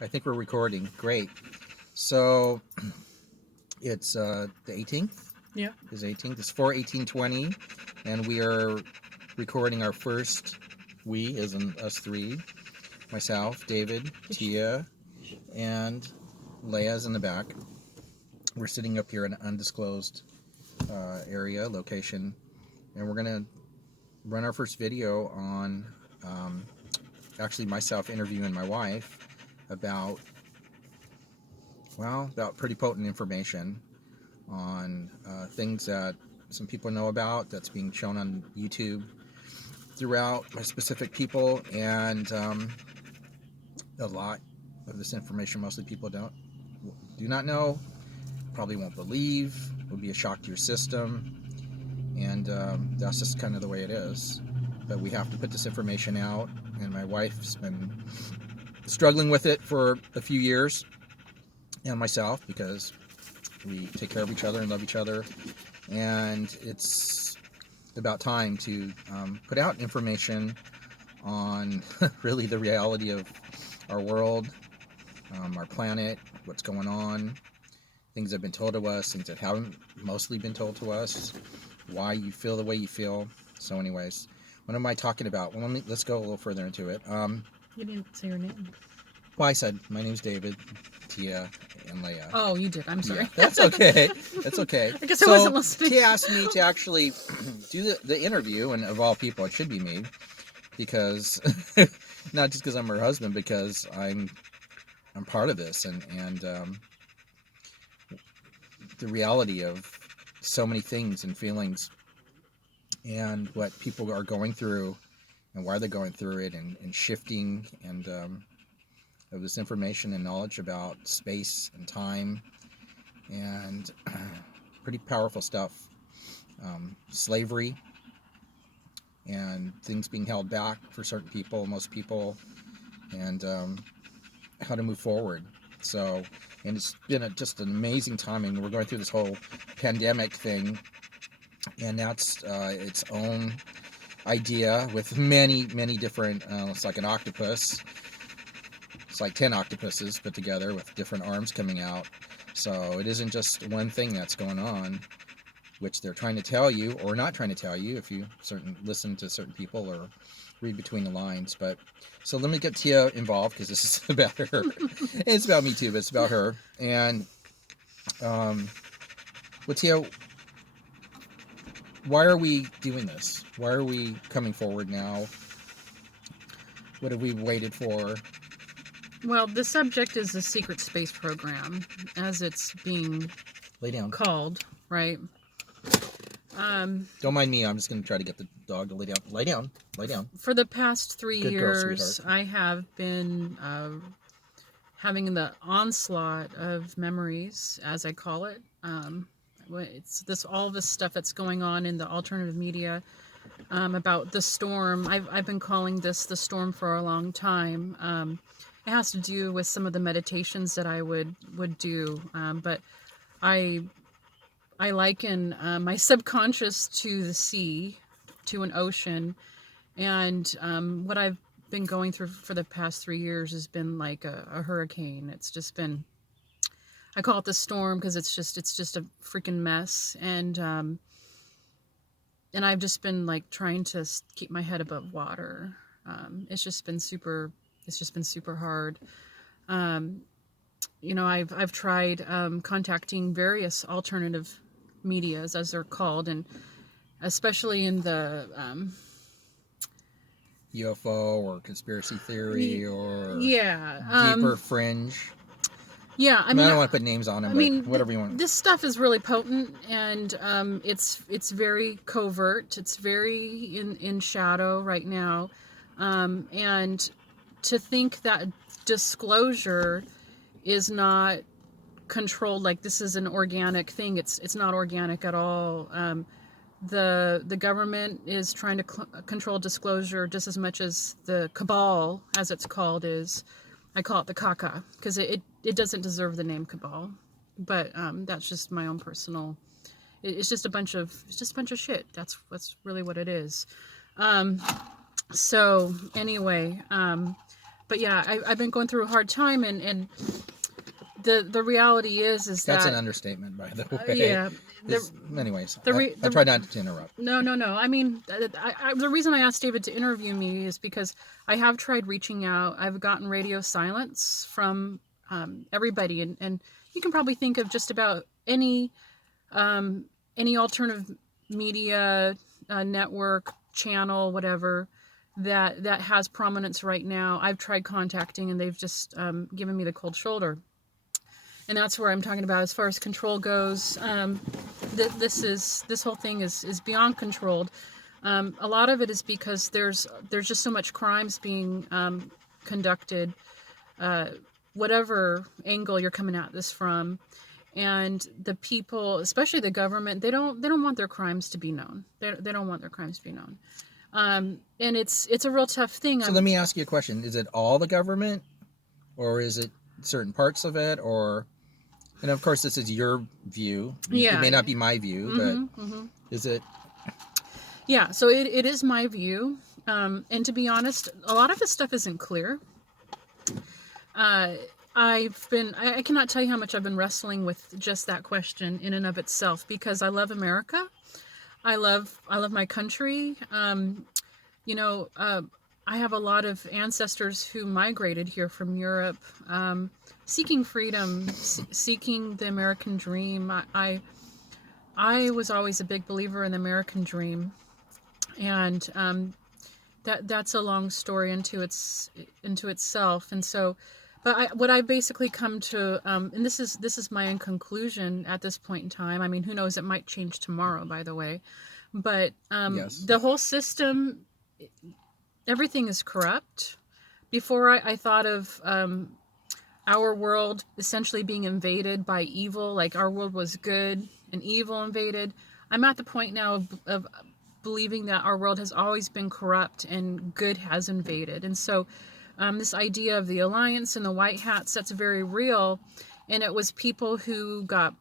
I think we're recording. Great. So it's the 18th. Yeah. It's 18th. It's 4/18/20, and we are recording our first. We, as in us three, myself, David, Tia, and Leia's in the back. We're sitting up here in an undisclosed location, and we're gonna run our first video on actually myself interviewing my wife about pretty potent information on things that some people know about that's being shown on YouTube throughout by specific people, and a lot of this information mostly people do not know, probably won't believe, will be a shock to your system, and that's just kind of the way it is. But we have to put this information out, and my wife's been struggling with it for a few years, and myself, because we take care of each other and love each other, and it's about time to put out information on really the reality of our world, our planet, what's going on, things that have been told to us, things that haven't mostly been told to us, why you feel the way you feel. So anyways, what am I talking about? Well, let's go a little further into it. You didn't say your name. Well, I said my name's David, Tia, and Leia. Oh, you did. I'm sorry. Yeah, that's okay. That's okay. I guess I wasn't listening. Tia asked me to actually do the interview, and of all people, it should be me, because not just because I'm her husband, because I'm part of this, and the reality of so many things and feelings, and what people are going through, and why they're going through it, and shifting, and of this information and knowledge about space and time, and pretty powerful stuff. Slavery, and things being held back for certain people, most people, and how to move forward. So, and it's been just an amazing time. I mean, we're going through this whole pandemic thing, and that's its own idea with many different. It's like an octopus. It's like 10 octopuses put together with different arms coming out. So it isn't just one thing that's going on, which they're trying to tell you or not trying to tell you if you listen to certain people or read between the lines. But so let me get Tia involved, because this is about her. It's about me too, but it's about her. And well, Tia, why are we doing this? Why are we coming forward now? What have we waited for? Well, the subject is the secret space program, as it's being Lay down. called, right? Don't mind me. I'm just going to try to get the dog to lay down. Lay down. Lay down. For the past 3 Good girl, years, sweetheart. I have been having the onslaught of memories, as I call it. It's all this stuff that's going on in the alternative media about the storm. I've been calling this the storm for a long time. It has to do with some of the meditations that I would do, but I liken my subconscious to the sea, to an ocean, and what I've been going through for the past 3 years has been like a hurricane. It's just been, I call it the storm because it's just a freaking mess, and I've just been like trying to keep my head above water. It's just been super hard. I've tried contacting various alternative medias, as they're called, and especially in the UFO or conspiracy theory or yeah, deeper fringe. Yeah, I don't want to put names on them, but whatever you want. This stuff is really potent, and it's very covert. It's very in shadow right now, and to think that disclosure is not controlled, like this is an organic thing. It's not organic at all. The government is trying to control disclosure just as much as the cabal, as it's called, is. I call it the caca because it doesn't deserve the name cabal, but that's just my own personal. It's just a bunch of shit. That's really what it is. So anyway, but yeah, I've been going through a hard time, and the reality is That's that an understatement, by the way. yeah, Anyways, I the try not to interrupt. no, no, no. I mean, the reason I asked David to interview me is because I have tried reaching out. I've gotten radio silence from everybody, and you can probably think of just about any alternative media network, channel, whatever that has prominence right now. I've tried contacting, and they've just given me the cold shoulder. And that's where I'm talking about as far as control goes. This whole thing is beyond controlled. A lot of it is because there's just so much crimes being conducted, whatever angle you're coming at this from, and the people, especially the government, they don't want their crimes to be known. They don't want their crimes to be known, and it's a real tough thing. So let me ask you a question: is it all the government, or is it certain parts of it, or? And of course, this is your view. Yeah, it may not be my view, but is it? Yeah, so it is my view, and to be honest, a lot of this stuff isn't clear. I cannot tell you how much I've been wrestling with just that question in and of itself, because I love America. I love my country. I have a lot of ancestors who migrated here from Europe, seeking freedom, seeking the American dream. I was always a big believer in the American dream, and that's a long story into itself. And so, but what I basically come to, and this is my own conclusion at this point in time. I mean, who knows? It might change tomorrow, by the way. But Yes. The whole system, everything is corrupt. Before I thought of our world essentially being invaded by evil, like our world was good and evil invaded. I'm at the point now of believing that our world has always been corrupt and good has invaded. And so this idea of the alliance and the white hats, that's very real. And it was people who got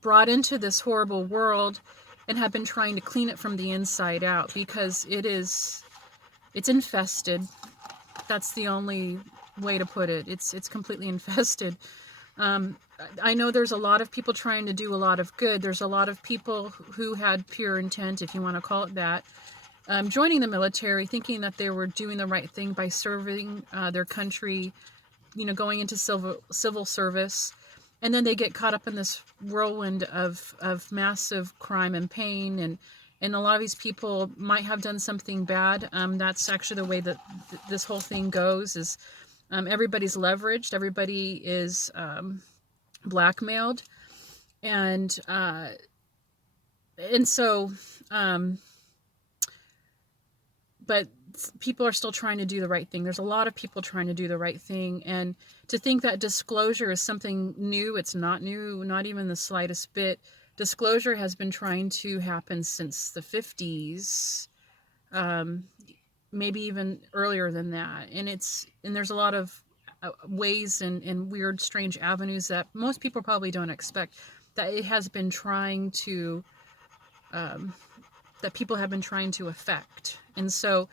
brought into this horrible world and have been trying to clean it from the inside out, because it's infested. That's the only way to put it. It's completely infested. I know there's a lot of people trying to do a lot of good. There's a lot of people who had pure intent, if you want to call it that, joining the military, thinking that they were doing the right thing by serving their country, going into civil service. And then they get caught up in this whirlwind of massive crime and pain. And a lot of these people might have done something bad. That's actually the way that this whole thing goes, is everybody's leveraged. Everybody is blackmailed. And so, but people are still trying to do the right thing. There's a lot of people trying to do the right thing. And to think that disclosure is something new, it's not new, not even the slightest bit. Disclosure has been trying to happen since the 50s, maybe even earlier than that. And there's a lot of ways and weird, strange avenues that most people probably don't expect, that it has been trying to, that people have been trying to affect. And so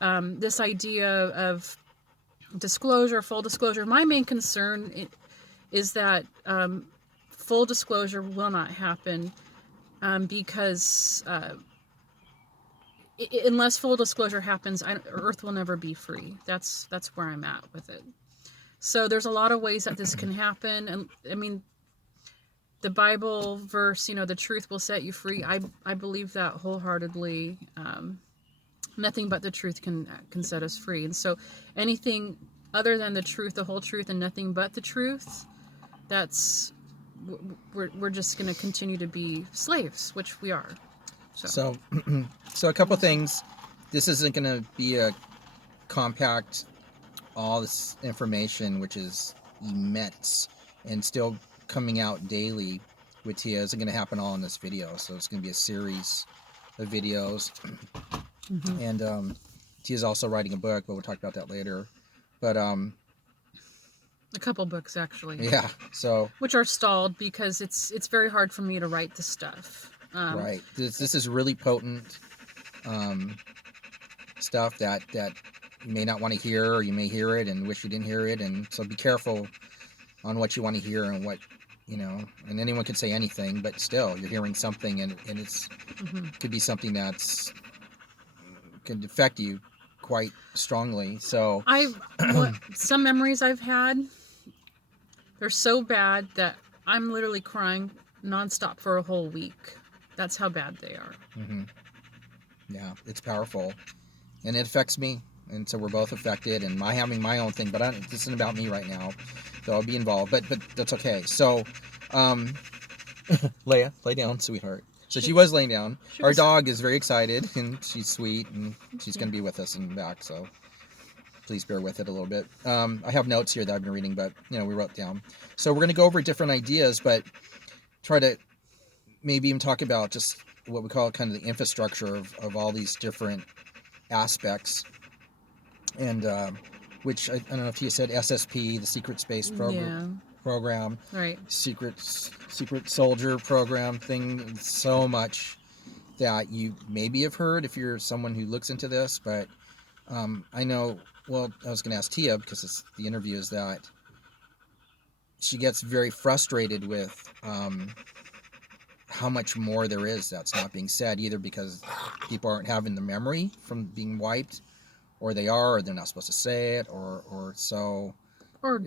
this idea of disclosure, full disclosure, my main concern is that full disclosure will not happen, because unless full disclosure happens, Earth will never be free. That's where I'm at with it. So there's a lot of ways that this can happen. And I mean, the Bible verse, the truth will set you free. I believe that wholeheartedly. Nothing but the truth can set us free. And so anything other than the truth, the whole truth, and nothing but the truth, we're just going to continue to be slaves, which we are. So a couple things. This isn't going to be a compact, all this information, which is immense and still coming out daily with Tia, isn't going to happen all in this video. So it's going to be a series of videos. Mm-hmm. And Tia's also writing a book, but we'll talk about that later. But a couple books, actually. Yeah. So which are stalled because it's very hard for me to write the stuff. Right. This is really potent stuff that you may not want to hear, or you may hear it and wish you didn't hear it. And so be careful on what you want to hear and what, and anyone can say anything, but still you're hearing something, and it's could be something that's could affect you quite strongly. So some memories I've had, they're so bad that I'm literally crying nonstop for a whole week. That's how bad they are. Yeah, it's powerful, and it affects me, and so we're both affected. And having my own thing, but this isn't about me right now, so I'll be involved. But that's okay. So, Leia, lay down, sweetheart. So she was laying down. Our dog is very excited, and she's sweet, and she's going to be with us in the back. So please bear with it a little bit. I have notes here that I've been reading, but we wrote down. So we're going to go over different ideas, but try to maybe even talk about just what we call kind of the infrastructure of all these different aspects, and which I don't know if you said SSP, the Secret Space Program, right? Secret Soldier Program thing. So much that you maybe have heard if you're someone who looks into this, but I know. Well, I was going to ask Tia, because the interview is that she gets very frustrated with how much more there is that's not being said, either because people aren't having the memory from being wiped, or they are, or they're not supposed to say it, or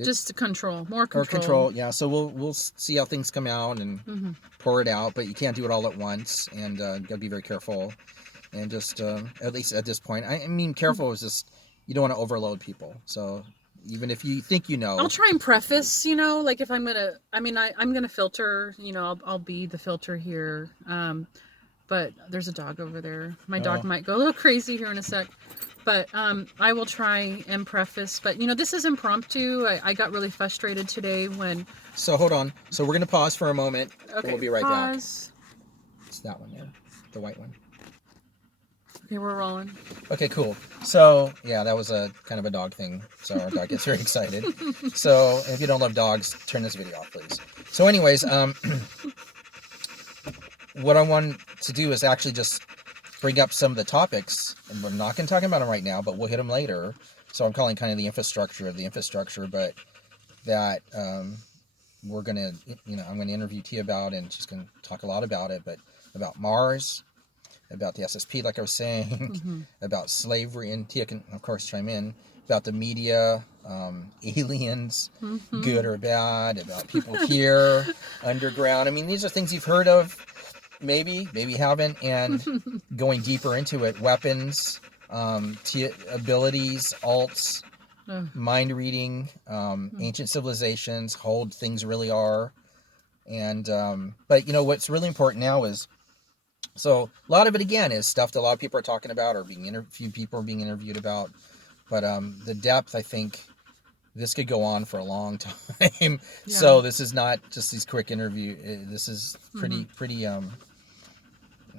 just more control. Or control, yeah. So we'll see how things come out and pour it out, but you can't do it all at once, and you gotta be very careful. And just at least at this point, I mean, careful is just, you don't want to overload people. So even if you think I'll try and preface, like if I'm gonna filter, I'll be the filter here. But there's a dog over there. My dog might go a little crazy here in a sec. But I will try and preface. But, this is impromptu. I got really frustrated today when... So hold on. So we're going to pause for a moment. Okay, we'll be right back. It's that one there. The white one. Okay, we're rolling. Okay, cool. So, yeah, that was a kind of a dog thing. So our dog gets very excited. So if you don't love dogs, turn this video off, please. So anyways, what I want to do is actually just bring up some of the topics, and we're not going to talk about them right now, but we'll hit them later. So I'm calling kind of the infrastructure of the infrastructure, but that we're going to, I'm going to interview Tia about, and she's going to talk a lot about it, but about Mars, about the SSP, like I was saying, about slavery, and Tia can, of course, chime in, about the media, aliens, good or bad, about people here, underground. I mean, these are things you've heard of, maybe haven't, and going deeper into it, weapons, abilities, alts, mind reading, ancient civilizations, how old things really are, and but what's really important now is, so a lot of it again is stuff that a lot of people are talking about, or few people are being interviewed about, but the depth, I think this could go on for a long time. Yeah. So this is not just these quick interview. This is pretty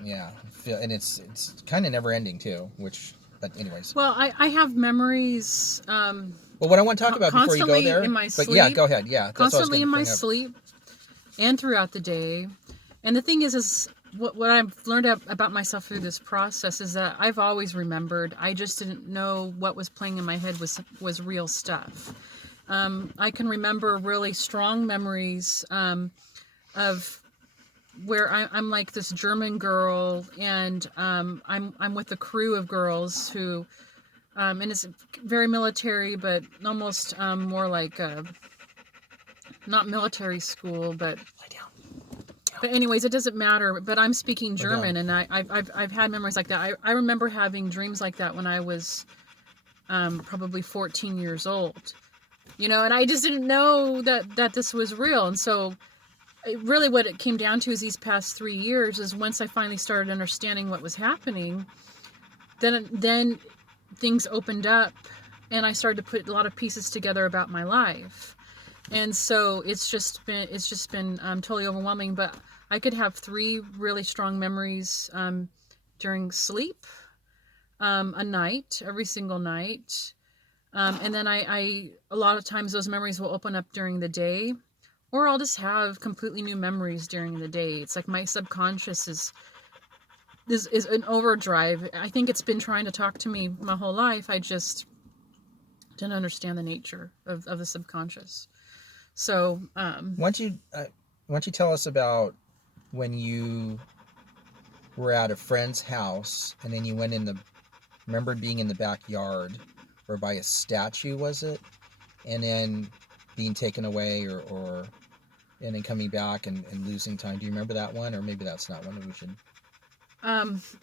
yeah, and it's kind of never ending too, but anyways. Well, I have memories. Well, what I want to talk about before you go there, in my sleep, but yeah, go ahead. Yeah, constantly in my sleep and throughout the day. And the thing is what I've learned about myself through this process is that I've always remembered. I just didn't know what was playing in my head was real stuff. I can remember really strong memories of where I'm like this German girl, and I'm with a crew of girls who, and it's very military, but almost more like not military school, but anyways, it doesn't matter. But I'm speaking German, and I've had memories like that. I remember having dreams like that when I was probably 14 years old, and I just didn't know that this was real, and so. Really what it came down to is these past 3 years is once I finally started understanding what was happening, then things opened up and I started to put a lot of pieces together about my life. And so it's just been totally overwhelming, but I could have 3 really strong memories during sleep, a night, every single night. And then I a lot of times those memories will open up during the day. Or I'll just have completely new memories during the day. It's like my subconscious is an overdrive. I think it's been trying to talk to me my whole life. I just didn't understand the nature of the subconscious. So, why don't you tell us about when you were at a friend's house and then you went in the, remember being in the backyard or by a statue, was it? And then being taken away or and then coming back and losing time. Do you remember that one? Or maybe that's not one that we should.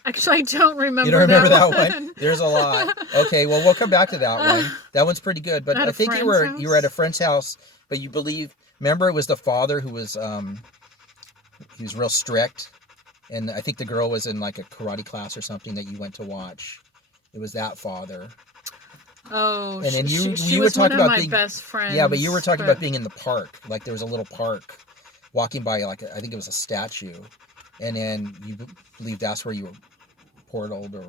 Actually, I don't remember. You don't remember that one. one? There's a lot. Okay, well, we'll come back to that one. That one's pretty good. But I think you were at a friend's house, but you believe. Remember, it was the father who was he was real strict, and I think the girl was in like a karate class or something that you went to watch. It was that father. Oh, and then she were was talking one of about my being, best friends. Yeah, but you were talking about being in the park. Like there was a little park, walking by like I think it was a statue, and then you believe that's where you were portaled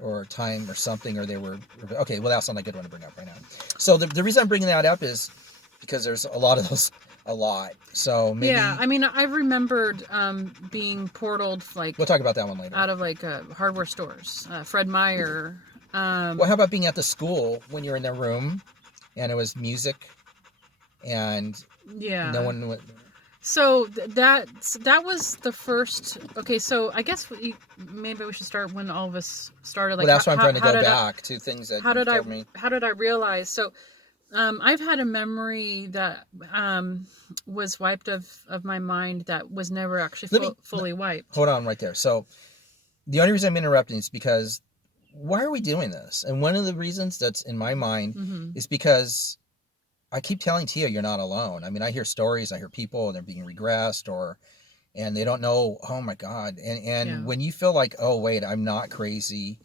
or time or something, or they were okay. Well, that's not a good one to bring up right now. So the reason I'm bringing that up is because there's a lot of those, a lot. So maybe yeah, I mean, I remembered being portaled like we'll talk about that one later. Out of like hardware stores, Fred Meyer. Well, how about being at the school when you're in the room and it was music and yeah, no one would. So that was the first. Okay, so I guess maybe we should start when all of us started. Like, Well, that's why I'm trying to go back to things that how did told me. How did I realize? So, I've had a memory that was wiped of my mind that was never actually fully wiped. Hold on right there. So, the only reason I'm interrupting is because why are we doing this? And one of the reasons that's in my mind is because I keep telling Tia, you're not alone. I mean, I hear stories, I hear people, and they're being regressed, and they don't know. Oh my God! And when you feel like, oh wait, I'm not crazy.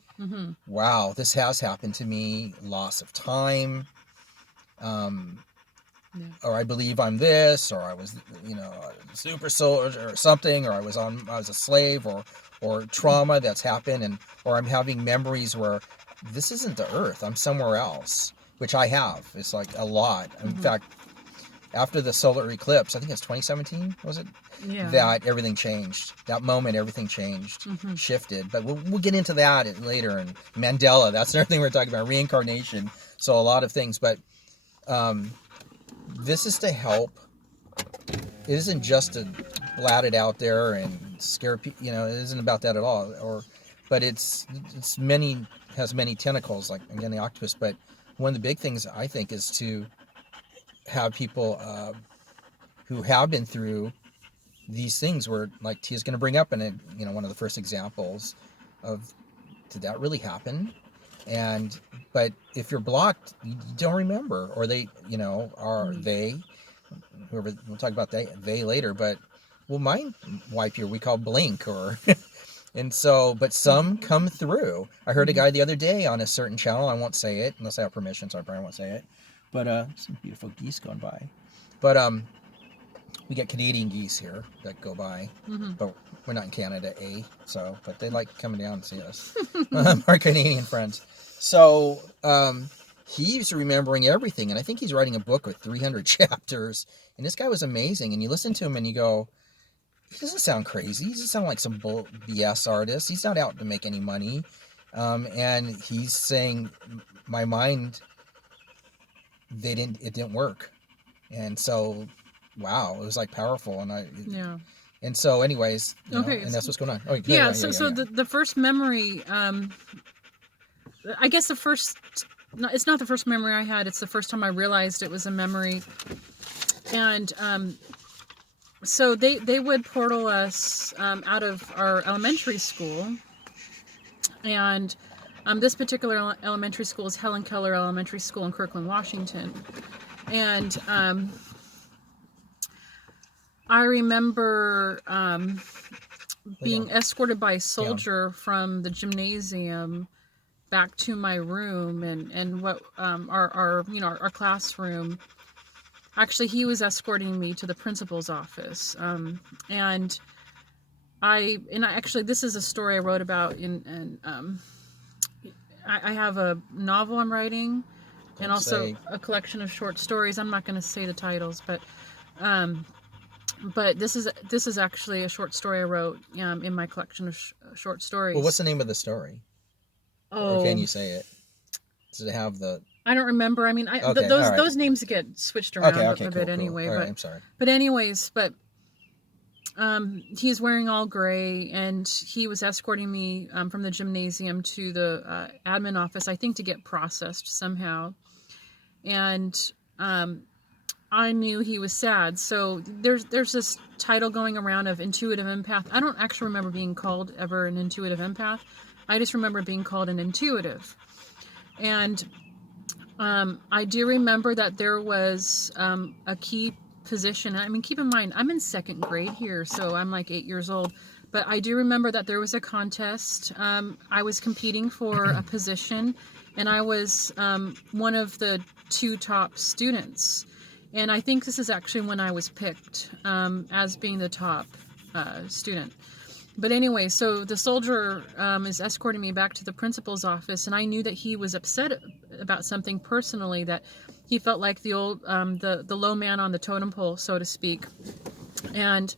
Wow, this has happened to me. Loss of time. Or I believe I'm this, or I was, a super soldier or something, or I was a slave, or trauma that's happened, or I'm having memories where this isn't the earth. I'm somewhere else. Which I have. It's like a lot. In fact, after the solar eclipse, I think it's 2017, was it? Yeah. That everything changed. That moment, everything changed, shifted. But we'll get into that later. And Mandela, that's another thing we're talking about, reincarnation. So a lot of things. But this is to help. It isn't just to blat it out there and scare people. It isn't about that at all. But it's has many tentacles, like again the octopus. But one of the big things I think is to have people who have been through these things where, like Tia's going to bring up in it, one of the first examples of, did that really happen? But if you're blocked, you don't remember, or they, are they, whoever, we'll talk about they later, but we'll mind wipe you, we call blink, or and so, but some come through. I heard a guy the other day on a certain channel. I won't say it unless I have permission, so I probably won't say it. But some beautiful geese going by. But we get Canadian geese here that go by. But we're not in Canada, but they like coming down to see us. Our Canadian friends. So he's remembering everything, and I think he's writing a book with 300 chapters. And this guy was amazing. And you listen to him, and you go, he doesn't sound crazy. He doesn't sound like some BS artist. He's not out to make any money. And he's saying, my mind, it didn't work. And so, wow, it was like powerful. And and so anyways, and that's what's going on. Oh, yeah. So the first memory, I guess it's not the first memory I had. It's the first time I realized it was a memory. And, so they would portal us out of our elementary school, and this particular elementary school is Helen Keller Elementary School in Kirkland, Washington. And I remember being escorted by a soldier from the gymnasium back to my room and what our classroom. Actually, he was escorting me to the principal's office, and actually, this is a story I wrote about I have a novel I'm writing, and also a collection of short stories. I'm not going to say the titles, but this is actually a short story I wrote in my collection of short stories. Well, what's the name of the story? Oh, or can you say it? Does it have the I don't remember. I mean, Okay, all right. those names get switched Okay, around okay, a cool, bit cool. anyway. All right, I'm sorry. But anyways, but he's wearing all gray, and he was escorting me from the gymnasium to the admin office, I think, to get processed somehow. And I knew he was sad. So there's this title going around of intuitive empath. I don't actually remember being called ever an intuitive empath. I just remember being called an intuitive. And I do remember that there was a key position. I mean, keep in mind, I'm in second grade here, so I'm like 8 years old. But I do remember that there was a contest. I was competing for a position, and I was one of the 2 top students. And I think this is actually when I was picked as being the top student. But anyway, so the soldier is escorting me back to the principal's office, and I knew that he was upset about something personally, that he felt like the old, the low man on the totem pole, so to speak. And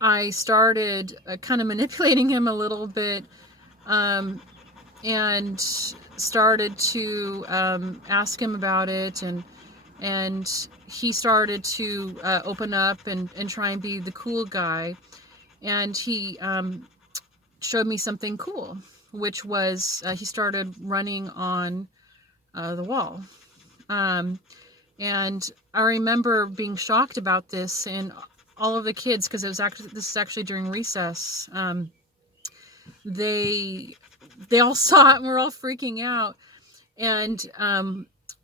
I started kind of manipulating him a little bit, and started to ask him about it, and he started to open up and try and be the cool guy. And he showed me something cool, which was he started running on the wall. And I remember being shocked about this, and all of the kids, because this is actually during recess. They all saw it and were all freaking out. And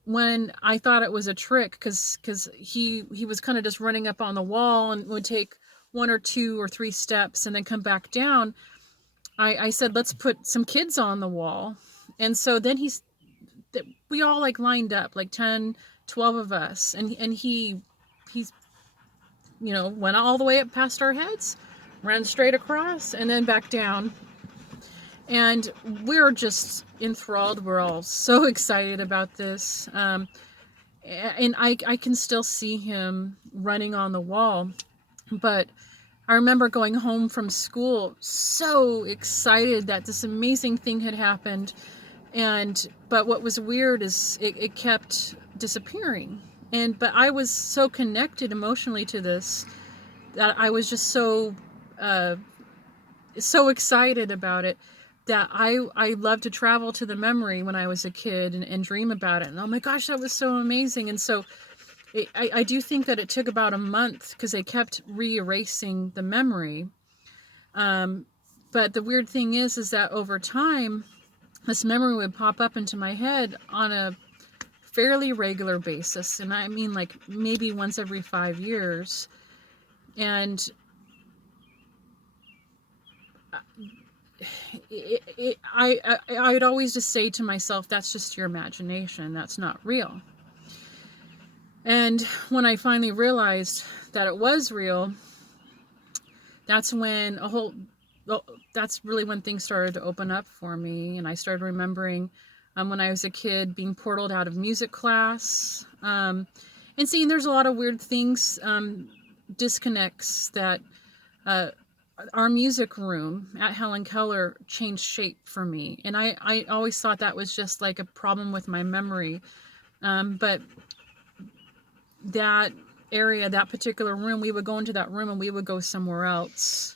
when I thought it was a trick, because he was kind of just running up on the wall and would take 1 or 2 or 3 steps and then come back down, I said, let's put some kids on the wall. And so then we all like lined up, like 10, 12 of us. And he's, went all the way up past our heads, ran straight across, and then back down. And we're just enthralled. We're all so excited about this. And I can still see him running on the wall. But I remember going home from school so excited that this amazing thing had happened. But what was weird is it kept disappearing. But I was so connected emotionally to this that I was just so excited about it, that I loved to travel to the memory when I was a kid and dream about it. And oh my gosh, that was so amazing. And so I do think that it took about a month, because they kept re-erasing the memory. But the weird thing is that over time, this memory would pop up into my head on a fairly regular basis. And I mean, like, maybe once every 5 years. And I would always just say to myself, that's just your imagination. That's not real. And when I finally realized that it was real, that's when that's really when things started to open up for me. And I started remembering when I was a kid being portaled out of music class, and seeing there's a lot of weird things, disconnects, that our music room at Helen Keller changed shape for me. And I always thought that was just like a problem with my memory. But that area, that particular room, we would go into that room and we would go somewhere else.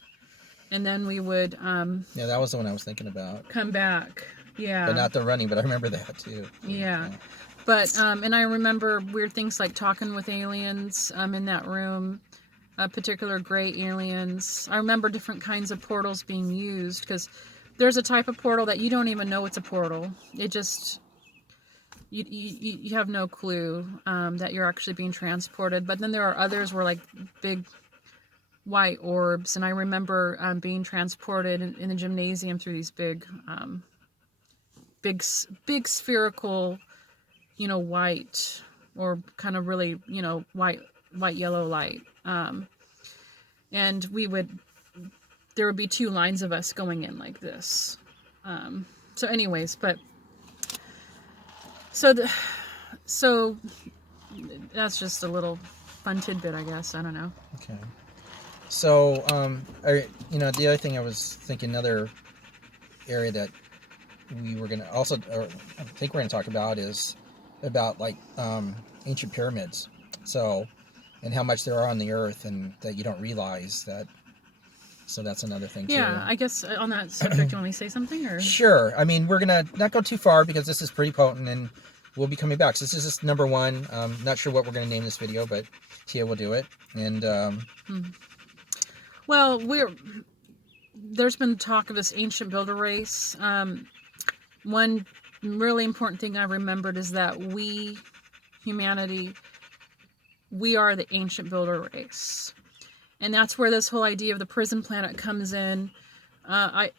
And then we would Yeah, that was the one I was thinking about. come back. Yeah. But not the running, but I remember that too. Yeah. But and I remember weird things like talking with aliens in that room, particular gray aliens. I remember different kinds of portals being used, because there's a type of portal that you don't even know it's a portal. It just, you have no clue that you're actually being transported. But then there are others where, like, big white orbs. And I remember being transported in the gymnasium through these big spherical, white, or kind of really, white yellow light. And there would be 2 lines of us going in like this. So anyways, but so that's just a little fun tidbit, I guess. I don't know. Okay. So, the other thing I was thinking, another area that we were going to also, or I think we're going to talk about, is about like ancient pyramids. So, and how much there are on the earth, and that you don't realize that. So that's another thing too. Yeah, I guess on that subject, you want me to say something, or? Sure. I mean, we're gonna not go too far because this is pretty potent, and we'll be coming back. So this is just number one. Not sure what we're gonna name this video, but Tia will do it. And Well, there's been talk of this ancient builder race. One really important thing I remembered is that humanity, we are the ancient builder race. And that's where this whole idea of the prison planet comes in. I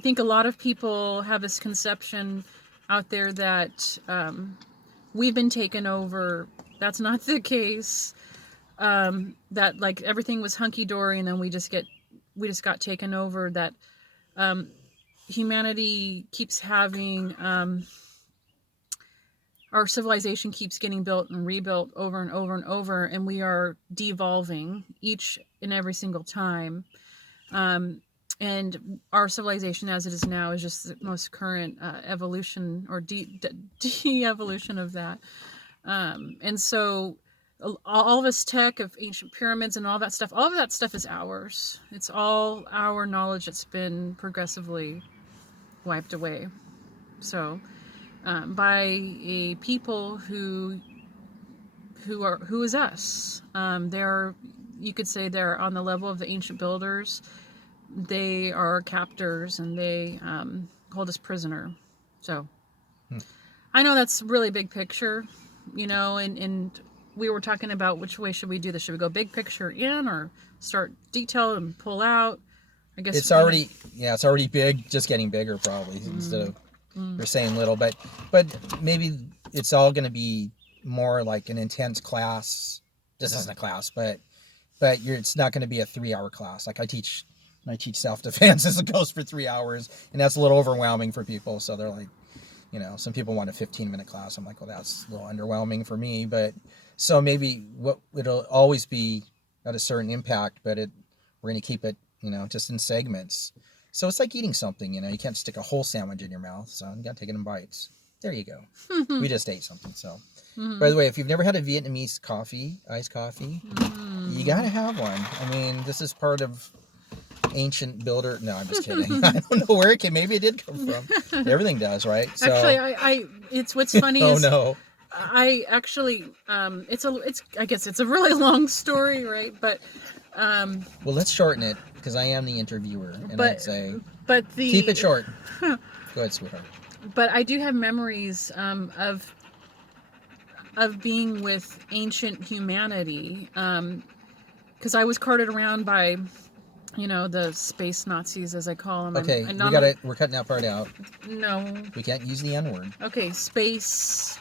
think a lot of people have this conception out there that we've been taken over. That's not the case. That like everything was hunky-dory and then we just got taken over. That humanity keeps having our civilization keeps getting built and rebuilt over and over and over, and we are devolving each and every single time. And our civilization as it is now is just the most current evolution or de-evolution of that. And so all this tech of ancient pyramids and all that stuff is ours. It's all our knowledge that's been progressively wiped away. So by a people who is us. You could say they're on the level of the ancient builders. They are captors and they hold us prisoner. So I know that's really big picture, and we were talking about which way should we do this. Should we go big picture in or start detail and pull out? I guess it's already big, just getting bigger probably instead of you're saying little, but maybe it's all going to be more like an intense class. This isn't a class, but it's not going to be a 3-hour class. Like I teach self-defense as it goes for 3 hours, and that's a little overwhelming for people. So they're like, some people want a 15-minute class. I'm like, well, that's a little underwhelming for me. But so maybe it'll always be at a certain impact, but we're going to keep it, just in segments. So it's like eating something, you can't stick a whole sandwich in your mouth. So you got to take it in bites. There you go. We just ate something. So, by the way, if you've never had a Vietnamese iced coffee, you got to have one. I mean, this is part of ancient builder. No, I'm just kidding. I don't know where it came. Maybe it did come from. Everything does, right? So, actually, it's what's funny oh is no. I actually I guess it's a really long story, right? But well, let's shorten it because I am the interviewer, and I'd say keep it short. Go ahead, sweetheart. But I do have memories of being with ancient humanity, because I was carted around by, the space Nazis, as I call them. Okay, we're cutting that part out. No, we can't use the N-word. Okay, space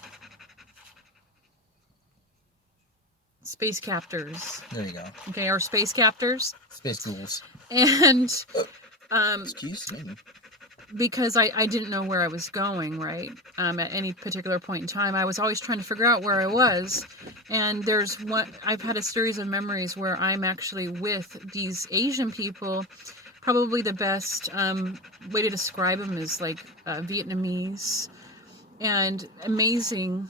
captors. There you go. Okay, our space captors. Space ghouls. And excuse me. Because I didn't know where I was going, right? At any particular point in time, I was always trying to figure out where I was. And I've had a series of memories where I'm actually with these Asian people. Probably the best way to describe them is like Vietnamese, and amazing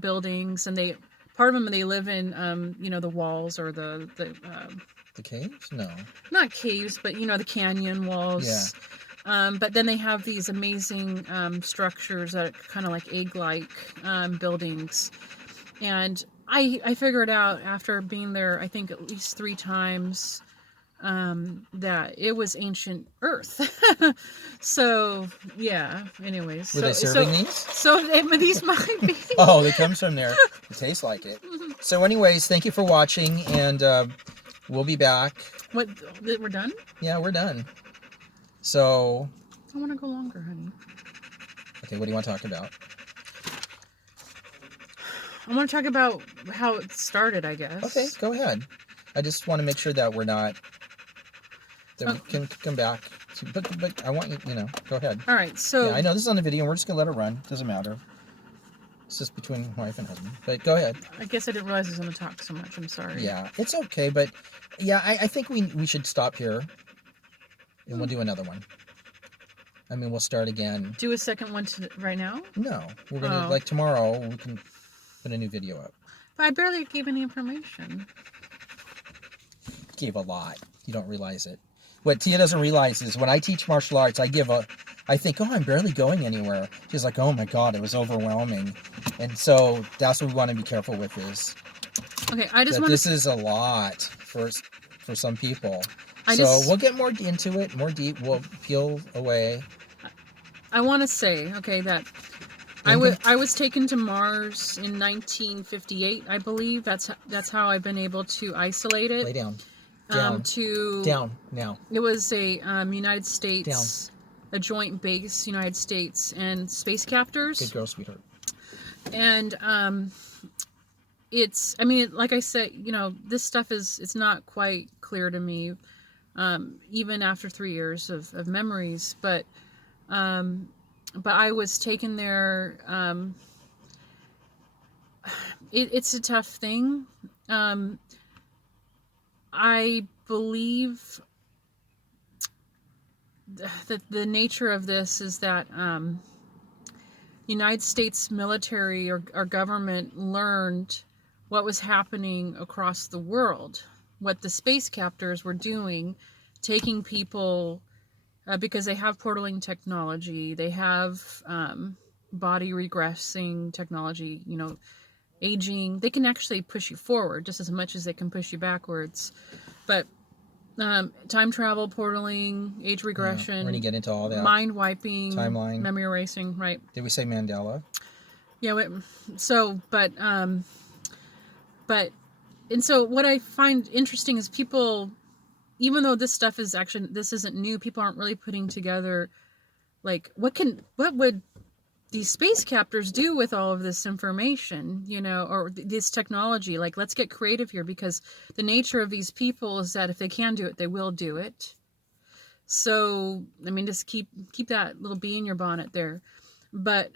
buildings. And part of them they live in the walls or the caves? No. Not caves, but the canyon walls. Yeah. But then they have these amazing structures that are kind of like egg-like buildings. And I figured out after being there, I think at least 3 times, that it was ancient Earth. So, yeah. Anyways. Were they serving these? So these might be. Oh, it comes from there. It tastes like it. So anyways, thank you for watching, and we'll be back. What? We're done? Yeah, we're done. So. I want to go longer, honey. Okay, what do you want to talk about? I want to talk about how it started, I guess. Okay, go ahead. I just want to make sure that we're not. That we can come back. But I want you, go ahead. All right, so. Yeah, I know this is on the video, and we're just going to let it run. Doesn't matter. It's just between wife and husband. But go ahead. I guess I didn't realize I was going to talk so much. I'm sorry. Yeah, it's okay. But, yeah, I think we should stop here. And we'll do another one. I mean, we'll start again. Do a second one right now? No, we're gonna Oh. like tomorrow. We can put a new video up. But I barely gave any information. Gave a lot. You don't realize it. What Tia doesn't realize is when I teach martial arts, I think, oh, I'm barely going anywhere. She's like, oh my God, it was overwhelming. And so that's what we want to be careful with is Okay, I just that want this to. is a lot for some people. We'll get more into it, more deep. We'll peel away. I want to say, okay, that I was taken to Mars in 1958, I believe. That's how I've been able to isolate it. Lay down. Down now. It was a United States, a joint base, United States and space captors. Good girl, sweetheart. And it's, I mean, like I said, you know, this stuff it's not quite clear to me, even after 3 years of memories, but I was taken there. It's a tough thing. I believe that the nature of this is that United States military or government learned what was happening across the world, what the space captors were doing, taking people, because they have portaling technology, they have body regressing technology, you know, aging. They can actually push you forward just as much as they can push you backwards. But time travel, portaling, age regression, we're gonna get into all that. Mind wiping, timeline, memory erasing, right? Did we say Mandela? Yeah. And so what I find interesting is people, even though this stuff is actually, this isn't new, people aren't really putting together, like, what would these space captors do with all of this information, you know, or this technology? Like, let's get creative here, because the nature of these people is that if they can do it, they will do it. So, I mean, just keep that little bee in your bonnet there. But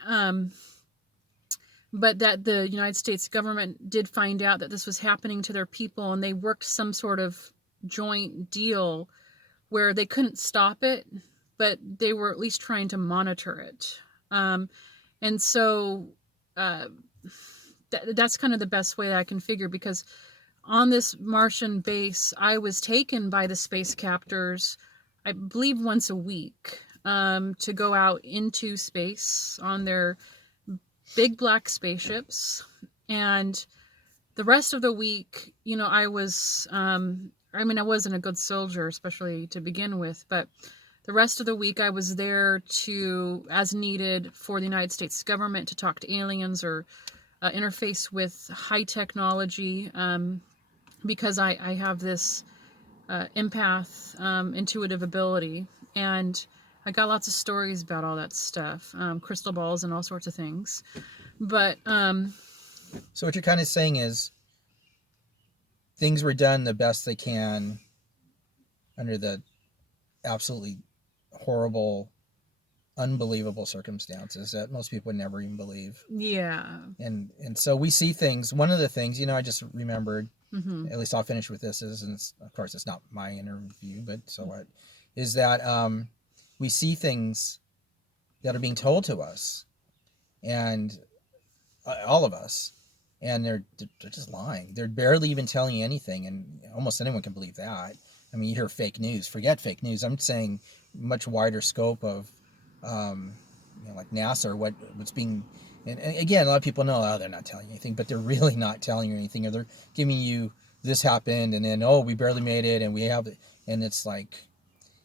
that the United States government did find out that this was happening to their people, and they worked some sort of joint deal where they couldn't stop it, but they were at least trying to monitor it. And so that's kind of the best way that I can figure, because on this Martian base, I was taken by the space captors, I believe once a week, to go out into space on their big black spaceships. And the rest of the week, you know, I was, I wasn't a good soldier, especially to begin with, but the rest of the week I was there to, as needed, for the United States government to talk to aliens or interface with high technology, because I have this empath, intuitive ability, and I got lots of stories about all that stuff, crystal balls and all sorts of things. But so what you're kind of saying is things were done the best they can under the absolutely horrible, unbelievable circumstances that most people would never even believe. Yeah. And so we see things. One of the things, you know, I just remembered, mm-hmm. at least I'll finish with this, is, and of course it's not my interview, but so what, is that we see things that are being told to us, and all of us, and they're just lying. They're barely even telling you anything, and almost anyone can believe that. I mean, you hear fake news. Forget fake news. I'm saying much wider scope of, you know, like NASA, or what's being. And again, a lot of people know, oh, they're not telling you anything, but they're really not telling you anything. Or they're giving you, this happened, and then, oh, we barely made it, and we have it. And it's like,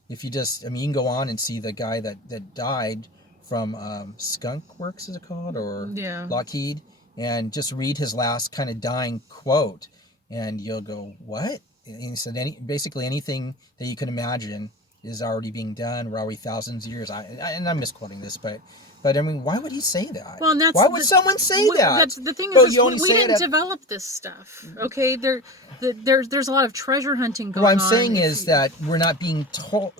if you just, I mean, you can go on and see the guy that died from Skunk Works, is it called? Or yeah. Lockheed, and just read his last kind of dying quote, and you'll go, what? And he said, basically anything that you can imagine is already being done. We're already thousands of years. And I'm misquoting this, but I mean, why would he say that? Well, and why would someone say that? That's the thing is, we didn't develop this stuff. Okay, there's a lot of treasure hunting going on. What I'm saying is that we're not being told.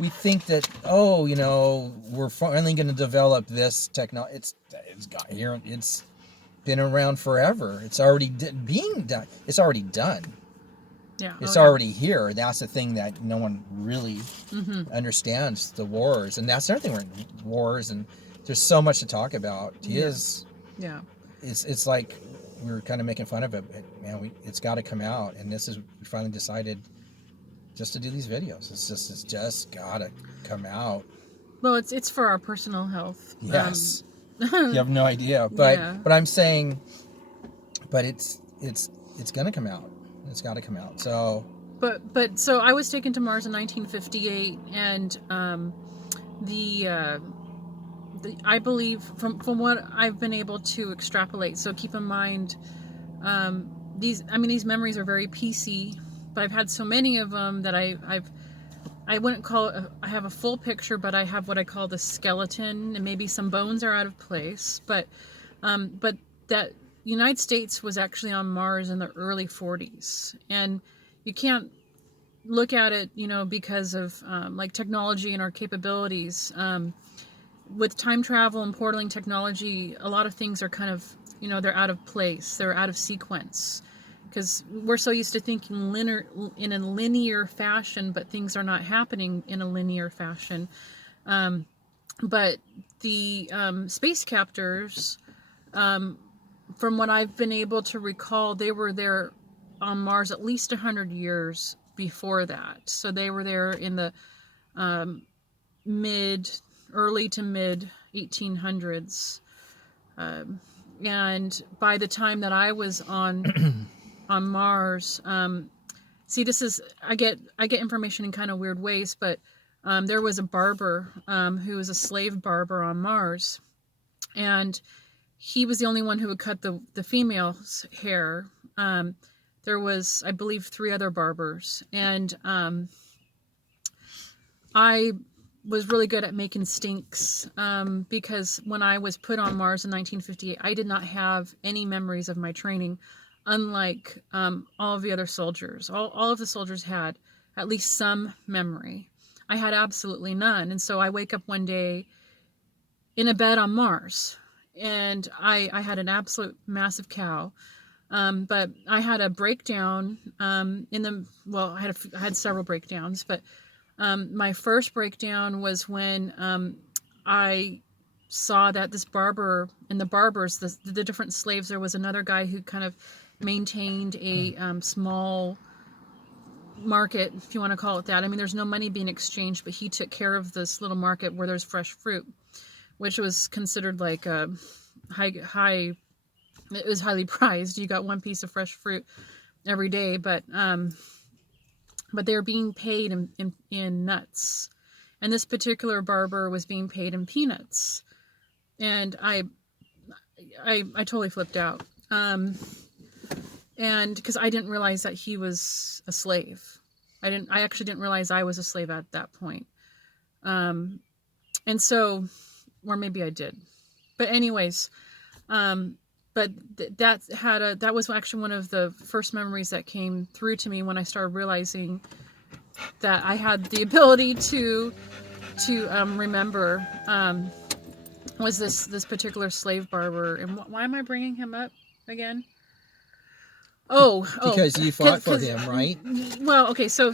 We think that, oh, you know, we're finally going to develop this technology. It's got here. It's been around forever. It's already being done. It's already done. Yeah. It's Oh, yeah. already here. That's the thing that no one really understands, the wars. And that's another thing, we're wars, and there's so much to talk about. Yeah. Yeah. It's like we're kind of making fun of it, but man, it's got to come out. And we finally decided just to do these videos. It's just got to come out. Well, it's for our personal health. Yes. You have no idea. Yeah. But I'm saying, but it's going to come out. It's got to come out. So So I was taken to Mars in 1958, and I believe from what I've been able to extrapolate. So keep in mind, these memories are very PC, but I've had so many of them that I wouldn't call it. I have a full picture, but I have what I call the skeleton, and maybe some bones are out of place. But that United States was actually on Mars in the early 40s, and you can't look at it, because of like technology and our capabilities. With time travel and portaling technology, a lot of things are kind of, they're out of place, they're out of sequence, because we're so used to thinking in a linear fashion, but things are not happening in a linear fashion. But the space captors, from what I've been able to recall, they were there on Mars at least 100 years before that. So they were there in the early to mid 1800s. And by the time that I was on Mars, see, I get information in kind of weird ways, but there was a barber who was a slave barber on Mars, and he was the only one who would cut the female's hair. There was, I believe, 3 other barbers, and I was really good at making stinks, because when I was put on Mars in 1958, I did not have any memories of my training, unlike all of the other soldiers. All of the soldiers had at least some memory. I had absolutely none. And so I wake up one day in a bed on Mars, and I had an absolute massive cow. But I had a breakdown I had several breakdowns, but my first breakdown was when I saw that this barber and the barbers, the different slaves, there was another guy who kind of maintained a small market, if you want to call it that. I mean, there's no money being exchanged, but he took care of this little market where there's fresh fruit, which was considered like a high. It was highly prized. You got one piece of fresh fruit every day, but they're being paid in nuts, and this particular barber was being paid in peanuts, and I totally flipped out, and because I didn't realize that he was a slave. I actually didn't realize I was a slave at that point, and so, or maybe I did, but anyways, but that was actually one of the first memories that came through to me when I started realizing that I had the ability to remember, was this particular slave barber. And why am I bringing him up again? Because you fought for him, right? Well, okay, so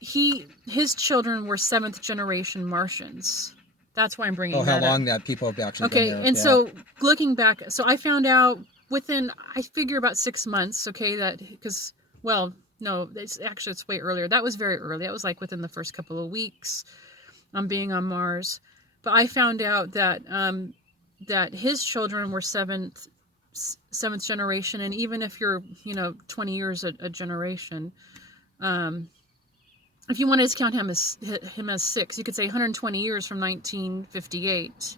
his children were 7th generation Martians. That's why I'm bringing that up. How long that people have actually been there. And so looking back, so I found out within, I figure, about 6 months, okay, that, because, well, no, it's way earlier. That was very early. That was like within the first couple of weeks being on Mars. But I found out that that his children were seventh generation, and even if you're 20 years a generation, if you want to discount him as 6, you could say 120 years from 1958.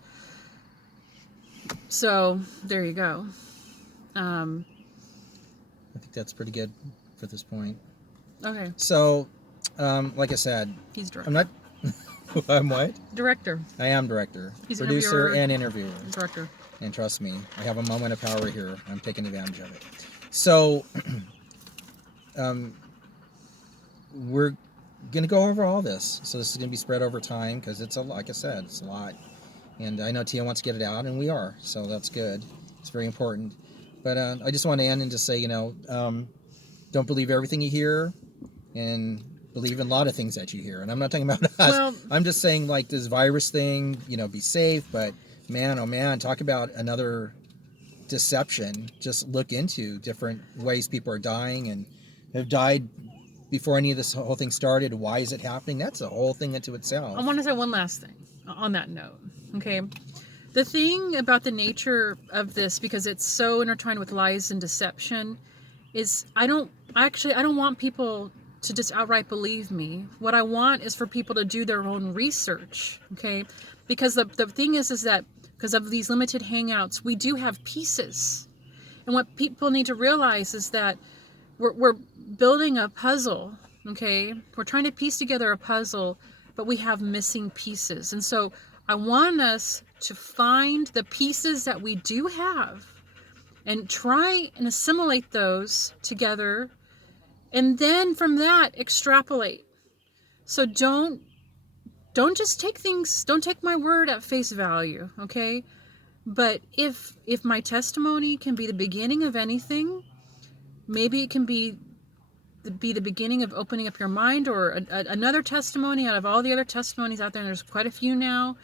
So there you go. I think that's pretty good for this point. Okay. So, like I said, he's director. I'm not. I'm what? Director. I am director, He's producer, and interviewer. Director. And trust me, I have a moment of power here. I'm taking advantage of it. So, we're going to go over all this. So this is going to be spread over time because it's like I said, it's a lot. And I know Tia wants to get it out, and we are. So that's good. It's very important. But I just want to end and just say, don't believe everything you hear, and believe in a lot of things that you hear. And I'm not talking about us. Well, I'm just saying, like, this virus thing, be safe. But man, oh man, talk about another deception. Just look into different ways people are dying and have died before any of this whole thing started. Why is it happening? That's a whole thing unto itself. I want to say one last thing on that note. Okay. The thing about the nature of this, because it's so intertwined with lies and deception, is I don't want people to just outright believe me. What I want is for people to do their own research. Okay. Because the thing is that because of these limited hangouts, we do have pieces. And what people need to realize is that we're building a puzzle, okay? We're trying to piece together a puzzle, but we have missing pieces. And so I want us to find the pieces that we do have and try and assimilate those together, and then from that extrapolate. So don't just don't take my word at face value, okay? But if my testimony can be the beginning of anything, maybe it can be the beginning of opening up your mind, or another testimony out of all the other testimonies out there. And there's quite a few now,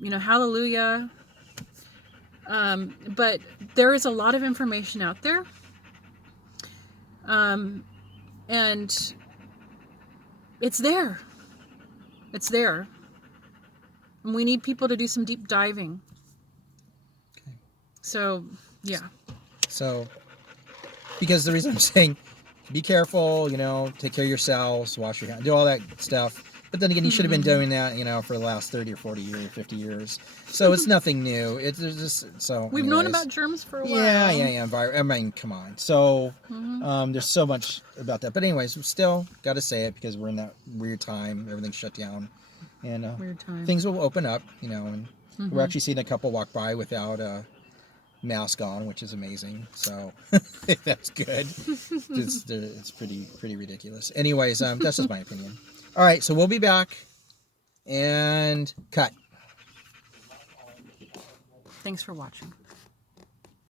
hallelujah. But there is a lot of information out there. And it's there. It's there. And we need people to do some deep diving. Okay. So, yeah. So, because the reason I'm saying, be careful, take care of yourselves, wash your hands, do all that stuff. But then again, you should have been doing that, for the last 30 or 40 years, 50 years. So it's nothing new. It's just, so. We've known about germs for a while. Yeah. I mean, come on. So, there's so much about that. But anyways, we still got to say it because we're in that weird time. Everything's shut down. And Weird time. things will open up, and we're actually seeing a couple walk by without mask on, which is amazing. So that's good. It's pretty ridiculous. Anyways, that's just my opinion. All right, so we'll be back and cut. Thanks for watching.